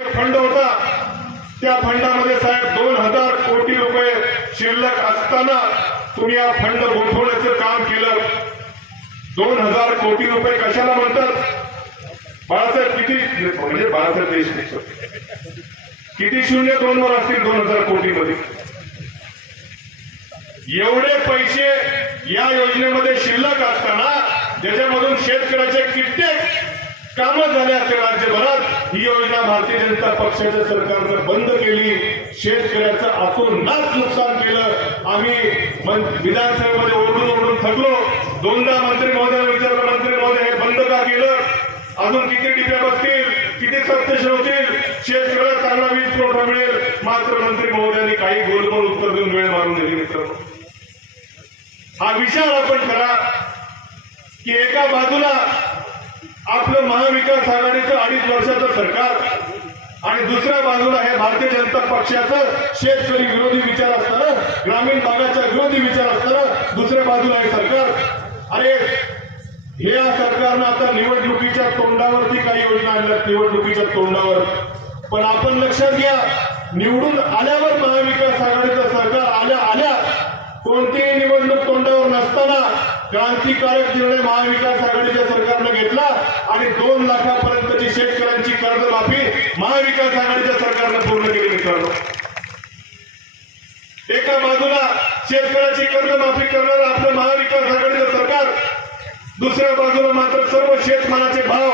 Fund होता. त्या फंडामध्ये साहेब दोन हजार कोटी रुपये शिल्लक असताना तुम्ही हा फंड गोठवण्याचं काम केलं. दोन हजार कोटी रुपये कशाला म्हणतात? बाळासाहेब किती म्हणजे बाळासाहेब देशमुख किती शून्य दोन वर असतील दोन हजार कोटी मध्ये एवढे पैसे या योजनेमध्ये शिल्लक असताना ज्याच्यामधून शेतकऱ्याचे कित्येक कामं झाले असते राज्यभरात ही योजना भारतीय जनता पक्षाच्या सरकारनं बंद केली. शेतकऱ्याचं अतोनात नुकसान केलं. आम्ही विधानसभेमध्ये ओरडून ओरडून थकलो. दोनदा मंत्री महोदयाला विचारलं मंत्री महोदय हे बंद का केलं? अजून किती डिप्या बसतील? किती सत्य होतील शेतकऱ्याला चांगला वीज पुरवठा मिळेल. मात्र मंत्री महोदयांनी काही गोलमोल उत्तर देऊन वेळ मारून दिली मित्रांनो हा विचार आपण करा की एका बाजूला आपलं महाविकास आघाडीचं अडीच वर्षाचं सरकार आणि दुसऱ्या बाजूला हे भारतीय जनता पक्षाचं शेतकरी विरोधी विचार असताना ग्रामीण भागाचा विरोधी विचार असताना दुसऱ्या बाजूला हे सरकार. अरे हे या सरकारनं आता निवडणुकीच्या तोंडावरती काही योजना आणल्यात निवडणुकीच्या तोंडावर. पण आपण लक्षात घ्या निवडून आल्यावर महाविकास आघाडीचं सरकार आल्या आल्या कोणतीही निवडणूक तोंडावर नसताना क्रांतिकारक निर्णय महाविकास आघाडीच्या सरकारनं घेतला. आणि दोन लाखापर्यंतची शेतकऱ्यांची कर्जमाफी महाविकास आघाडीच्या सरकारनं पूर्ण केली मित्रांनो. एका बाजूला शेतकऱ्याची कर्जमाफी करणार आपलं महाविकास आघाडीचं सरकार दुसऱ्या बाजूला मात्र सर्व शेतमालाचे भाव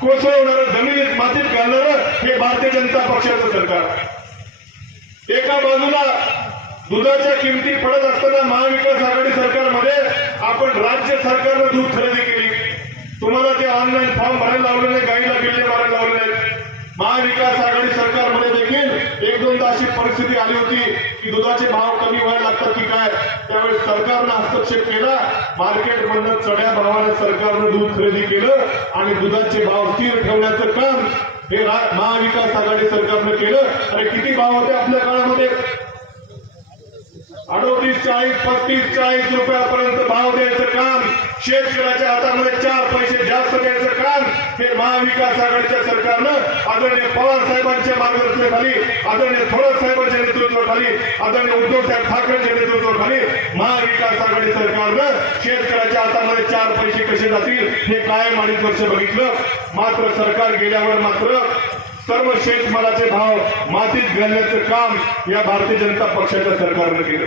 कोसळवणार जमिनीत मातीत घालणार हे भारतीय जनता पक्षाचं सरकार. एका बाजूला दुधाच्या किमती पडत असताना महाविकास आघाडी सरकारमध्ये आपण राज्य सरकारनं दूध खरेदी केली. तुम्हाला ते ऑनलाईन फॉर्म भरायला लावले नाही गाईला बिल्ले मारायला लावले नाही. महाविकास आघाडी सरकारमध्ये देखील एक दोनदा अशी परिस्थिती आली होती की दुधाचे भाव कमी व्हायला लागतात की काय? त्यावेळेस सरकारनं हस्तक्षेप केला. मार्केट मधनं चढ्या भावाने सरकारनं दूध खरेदी केलं आणि दुधाचे भाव स्थिर ठेवण्याचं काम हे महाविकास आघाडी सरकारनं केलं. अरे किती भाव होते आपल्या काळामध्ये? अडोतीस चाळीस पस्तीस चाळीस रुपयापर्यंत भाव द्यायचं काम. शेतकऱ्याच्या हातामध्ये चार पैसे जास्त द्यायचं काम हे महाविकास आघाडीच्या सरकारनं आदरणीय पवार साहेबांच्या मार्गदर्शनाखाली आदरणीय थोरात साहेबांच्या नेतृत्वाखाली आदरणीय उद्धव साहेब ठाकरेंच्या नेतृत्वाखाली महाविकास आघाडी सरकारनं शेतकऱ्याच्या हातामध्ये चार पैसे कसे जातील हे कायम अडीच वर्ष बघितलं. मात्र सरकार गेल्यावर मात्र सर्व शेतमालाचे भाव मातीत घालण्याचं काम या भारतीय जनता पक्षाच्या सरकारनं केलं.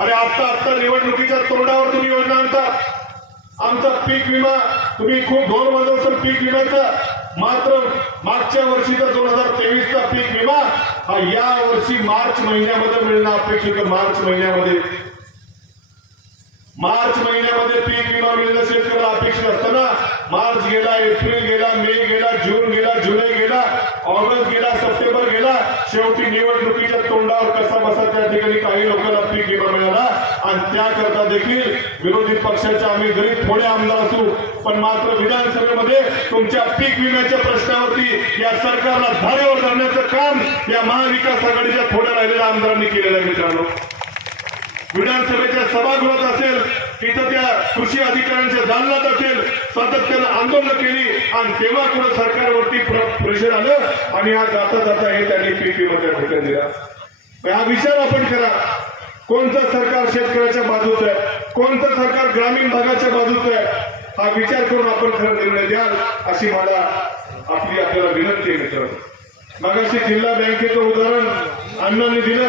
अरे आत्ता आत्ता निवडणुकीच्या तोंडावर तुम्ही योजना आणता. आमचा पीक विमा तुम्ही खूप दोन वाजवसाल पीक विम्याचा मात्र मागच्या वर्षीचा दोन हजार तेवीसचा पीक विमा हा या वर्षी मार्च महिन्यामध्ये मिळणं अपेक्षित मार्च महिन्यामध्ये. मार्च महिन्यामध्ये पीक विमा मिळणं शेतकऱ्याला अपेक्षित असताना मार्च गेला एप्रिल गेला मे गेला जून गेला जुलै गेला ऑगस्ट गेला शेवटी निवडणुकीच्या तोंडावर कसा बसा त्या ठिकाणी काही लोकांना पीक विमा मिळाला. आणि त्याकरता देखील विरोधी पक्षाचे आम्ही जरी थोडे आमदार असू पण मात्र विधानसभेमध्ये तुमच्या पीक विम्याच्या प्रश्नावरती या सरकारला धारेवर धरण्याचं काम या महाविकास आघाडीच्या थोड्या राहिलेल्या आमदारांनी केलेलं आहे मित्रांनो. विधानसभेच्या सभागृहात असेल तिथं त्या कृषी अधिकाऱ्यांच्या दालनात असेल सातत्यानं आंदोलन केली आणि तेव्हा कुठं सरकारवरती प्रेशर आलं आणि हा जाता जाता हे त्यांनी पीक विम्याच्या दिला. हा विचार आपण करा. कोणतं सरकार शेतकऱ्याच्या बाजूचं आहे? कोणतं सरकार ग्रामीण भागाच्या बाजूचं आहे? हा विचार करून आपण खरं निर्णय द्याल अशी मला आपली आपल्याला विनंती आहे मित्र मगाशी जिल्हा बँकेचं उदाहरण अण्णांनी दिलं.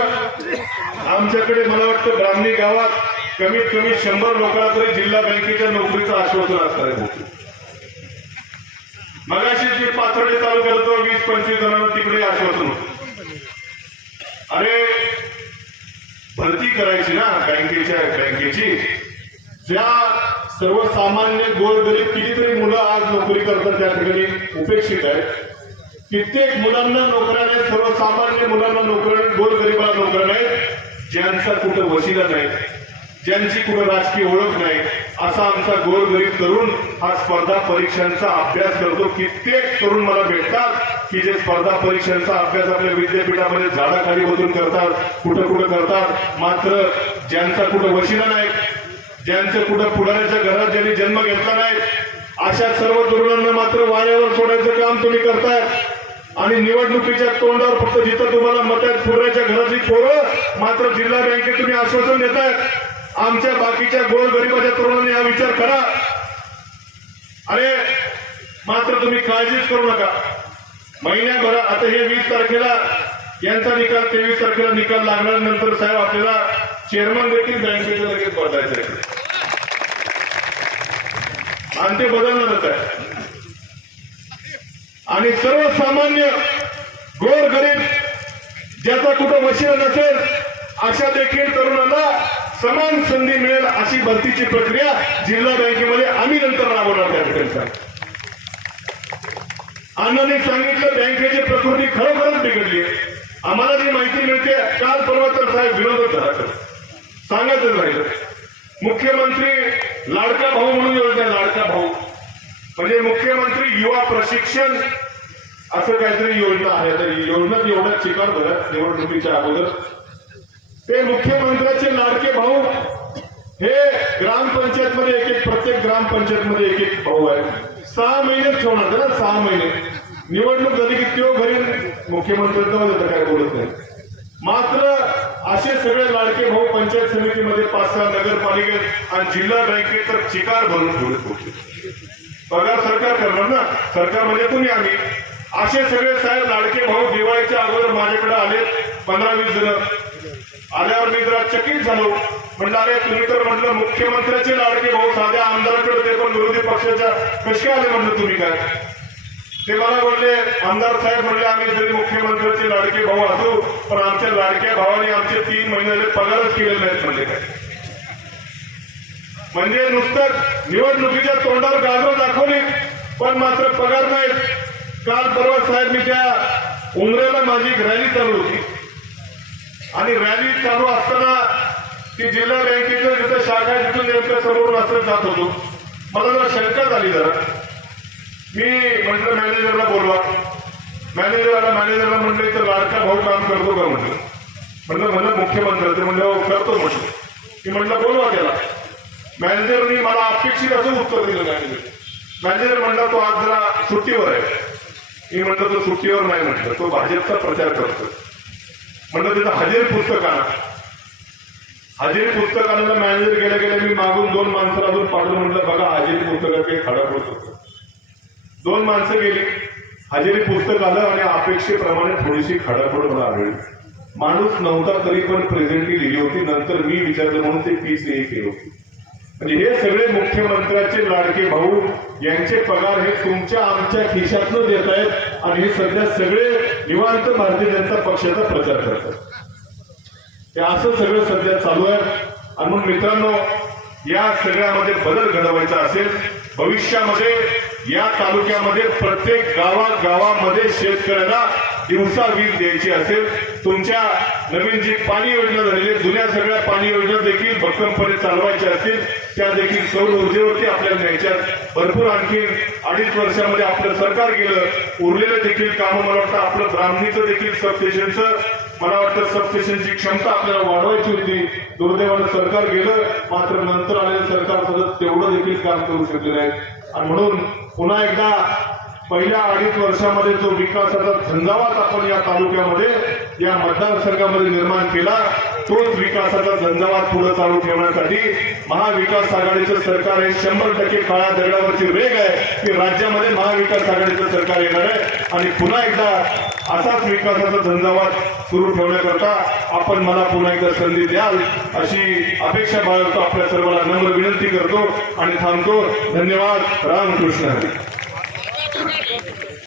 आमच्याकडे मला वाटतं ब्राह्मणी गावात कमीत कमी शंभर लोकांना तरी जिल्हा बँकेच्या नोकरीचं आश्वासन असणार आहे मगाशी जे पाथर्डी चालू करतो वीस पंचवीस जणांना तिकडे आश्वासन होत. अरे भरती करायची ना बँकेच्या बँकेची. ज्या सर्वसामान्य गोरगरीब कितीतरी मुलं आज नोकरी करतात त्या ठिकाणी उपेक्षित आहेत. कित्येक मुलांना नोकऱ्या नाहीत सर्वसामान्य मुलांना नोकऱ्या नाहीत गोरगरिबाला नोकऱ्या नाहीत. ज्यांचा कुठं वशिला नाही. ज्यांची कुठं राजकीय ओळख नाही असा आमचा गोरगरीब तरुण हा स्पर्धा परीक्षांचा अभ्यास करतो. कित्येक तरुण मला भेटतात की जे स्पर्धा परीक्षांचा अभ्यास आपल्या विद्यापीठामध्ये झाडाखाली बसून करतात कुठं कुठं करतात. मात्र ज्यांचा कुठं वशिला नाही ज्यांचं कुठं पुढाऱ्याच्या घरात ज्यांनी जन्म घेतला नाही अशा सर्व तरुणांना मात्र वाऱ्यावर सोडायचं काम तुम्ही करताय. आणि निवडणुकीच्या तोंडावर फक्त जिथं तुम्हाला मत आहेत पुढऱ्याच्या घरातली पोरं मात्र जिल्हा बँकेत तुम्ही आश्वासन देतायत आमच्या बाकीच्या गोरगरिबाच्या तरुणांनी हा विचार करा. अरे मात्र तुम्ही काळजीच करू नका. महिन्याभरा आता हे वीस तारखेला यांचा निकाल तेवीस तारखेला निकाल लागणार नंतर साहेब आपल्याला चेअरमन देखील बँकेला लगेच बदलायचं आहे आणि ते बदलणारच आहे. आणि सर्वसामान्य गोरगरीब ज्याचा कुठं वशील नसेल अशा देखील तरुणांना समान संधी मिळेल अशी भरतीची प्रक्रिया जिल्हा बँकेमध्ये आम्ही नंतर राबवणार त्या ठिकाणी. अण्णांनी सांगितलं बँकेची प्रकृती खरोखरच बिघडली आम्हाला जी माहिती मिळते काल परवा तर साहेब विरोधच झाला सांगायचंच राहिलं मुख्यमंत्री लाडका भाऊ म्हणून योजना लाडका भाऊ. म्हणजे मुख्यमंत्री युवा प्रशिक्षण असं काहीतरी योजना आहे. तर योजना एवढ्या चिकार भरत निवडणुकीच्या अगोदर ते मुख्यमंत्र्याचे लाडके भाऊ हे ग्रामपंचायत मध्ये एक एक प्रत्येक ग्रामपंचायत मध्ये एक एक भाऊ आहे सहा महिने ठेवणार ना सहा महिने. निवडणूक झाली की तो घरी मुख्यमंत्र्यांचा काय बोलत नाही. मात्र असे सगळे लाडके भाऊ पंचायत समितीमध्ये पाच सहा नगरपालिकेत आणि जिल्हा बँकेत तर चिकार भरून ठेवले होते. पगार सरकार करणार ना? सरकार म्हणजे तुम्ही आम्ही? असे सगळे साहेब लाडके भाऊ दिवाळीच्या अगोदर माझ्याकडे आले पंधरा वीस जण. आल्यावर मी जरा चकित झालो. म्हणलं अरे तुम्ही तर म्हटलं मुख्यमंत्र्याचे लाडके भाऊ साध्या आमदाराकडे ते पण विरोधी पक्षाच्या कसे आले म्हटलं तुम्ही काय? ते मला म्हणले आमदार साहेब म्हणले आम्ही जरी मुख्यमंत्र्याचे लाडके भाऊ असू पण आमच्या लाडक्या भावाने आमचे तीन महिन्याचे पगारच केलेले नाहीत म्हणजे काय म्हणजे नुसतं निवडणुकीच्या तोंडावर गाजर दाखवली पण मात्र पगार नाहीत. काल परवा साहेब मी त्या उमरेला माझी रॅली चालू होती. आणि रॅली चालू असताना की जिल्हा बँकेचं जिथं शाखा आहे तिथून नेमकं समोरून असं जात होतो. मला जरा शंका झाली जरा. मी म्हटलं मॅनेजरला बोलवा. मॅनेजरला मॅनेजरला म्हणलं तर लाडका भाऊ काम करतो का? म्हटलं. म्हणलं म्हणलं मुख्यमंत्री ते म्हणलं हो, करतो. म्हटलं. की म्हटलं बोलवा त्याला. मॅनेजरनी मला अपेक्षित असं उत्तर दिलं मॅनेजर. मॅनेजर म्हणला तो आज जरा सुट्टीवर आहे. मी म्हटलं तो सुट्टीवर नाही म्हटलं. तो भाजपचा प्रचार करतो म्हणलं त्याचं हजेरी पुस्तक आणा. हजेरी पुस्तक आणायला मॅनेजर गेल्या गेल्या मी मागून दोन माणसं अजून पाठवून म्हटलं बघा हजेरी पुस्तकात काही होत होतं. दोन माणसं गेली. हजेरी पुस्तक आलं आणि अपेक्षेप्रमाणे थोडीशी खडाखड मला आढळली माणूस नव्हता तरी पण प्रेझेंटली लिहिली होती. नंतर मी विचारलं म्हणून ते पीस हे केली होती. म्हणजे हे सगळे मुख्यमंत्र्याचे लाडके भाऊ यांचे पगार हे तुमच्या आमच्या खिशातनं देत आहेत आणि हे सध्या सगळे निवांत भारतीय जनता पक्षाचा प्रचार करतात. हे असं सगळं सध्या चालू आहे. आणि मग मित्रांनो या सगळ्यामध्ये बदल घडवायचा असेल भविष्यामध्ये या तालुक्यामध्ये प्रत्येक गावात गावामध्ये शेतकऱ्याला दिवसा वीज द्यायची असेल. तुमच्या नवीन जी पाणी योजना झालेली जुन्या सगळ्या पाणी योजना देखील भक्कमपणे चालवायच्या असतील. त्या देखील सौर ऊर्जेवरती आपल्याला न्यायच्या भरपूर आणखी अडीच वर्षामध्ये आपलं सरकार गेलं. उरलेलं देखील कामं मला वाटतं आपलं ब्राह्मणीचं देखील सबस्टेशनचं मला वाटतं सबस्टेशनची क्षमता आपल्याला वाढवायची होती. दुर्दैवानं सरकार गेलं मात्र नंतर आलेलं सरकार सतत तेवढं देखील काम करू शकले नाही आणि म्हणून पुन्हा एकदा पहिल्या अडीच वर्षामध्ये जो विकासाचा झंझावात आपण या तालुक्यामध्ये या मतदारसंघामध्ये निर्माण केला तोच विकासाचा झंझावात पुढे चालू ठेवण्यासाठी महाविकास आघाडीचं सरकार हे शंभर टक्के काळ्या दगडावरची रेग आहे की राज्यामध्ये महाविकास आघाडीचं सरकार येणार आहे. आणि पुन्हा एकदा असाच विकासाचा झंझावात सुरू ठेवण्याकरता आपण मला पुन्हा एकदा संधी द्याल अशी अपेक्षा बाळगतो. आपल्या सर्वांना नम्र विनंती करतो आणि थांबतो. धन्यवाद. रामकृष्ण.